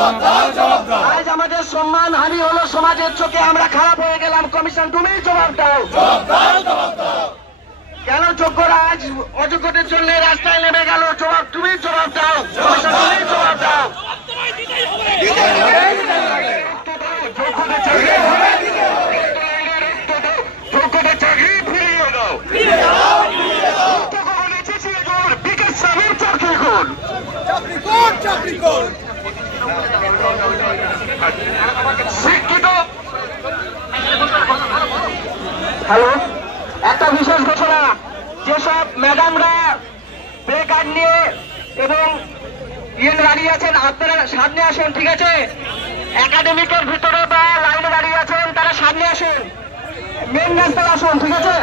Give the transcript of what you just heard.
আজ আমাদের সম্মান হানি হলো, সমাজের চোখে আমরা খারাপ হয়ে গেলাম। কমিশন তুমি জবাব দাও। কেন যোগ্যরা আজ অযোগ্যদের জন্য রাস্তায় নেমে গেল? জবাব তুমি জবাব দাও। কমিশন তুমি জবাব দাও। যোগ্যদের চাকরি ফিরিয়ে দাও। বিকাশ সাহেব চাকরি করুন। শিক্ষিত। হ্যালো, একটা বিশেষ ঘোষণা, যেসব ম্যাডামরা প্লে কার্ড নিয়ে এবং দাঁড়িয়ে আছেন, আপনারা সামনে আসুন, ঠিক আছে? একাডেমিকের ভিতরে বা লাইনে দাঁড়িয়ে আছেন, তারা সামনে আসুন, মেন রাস্তায় আসুন, ঠিক আছে?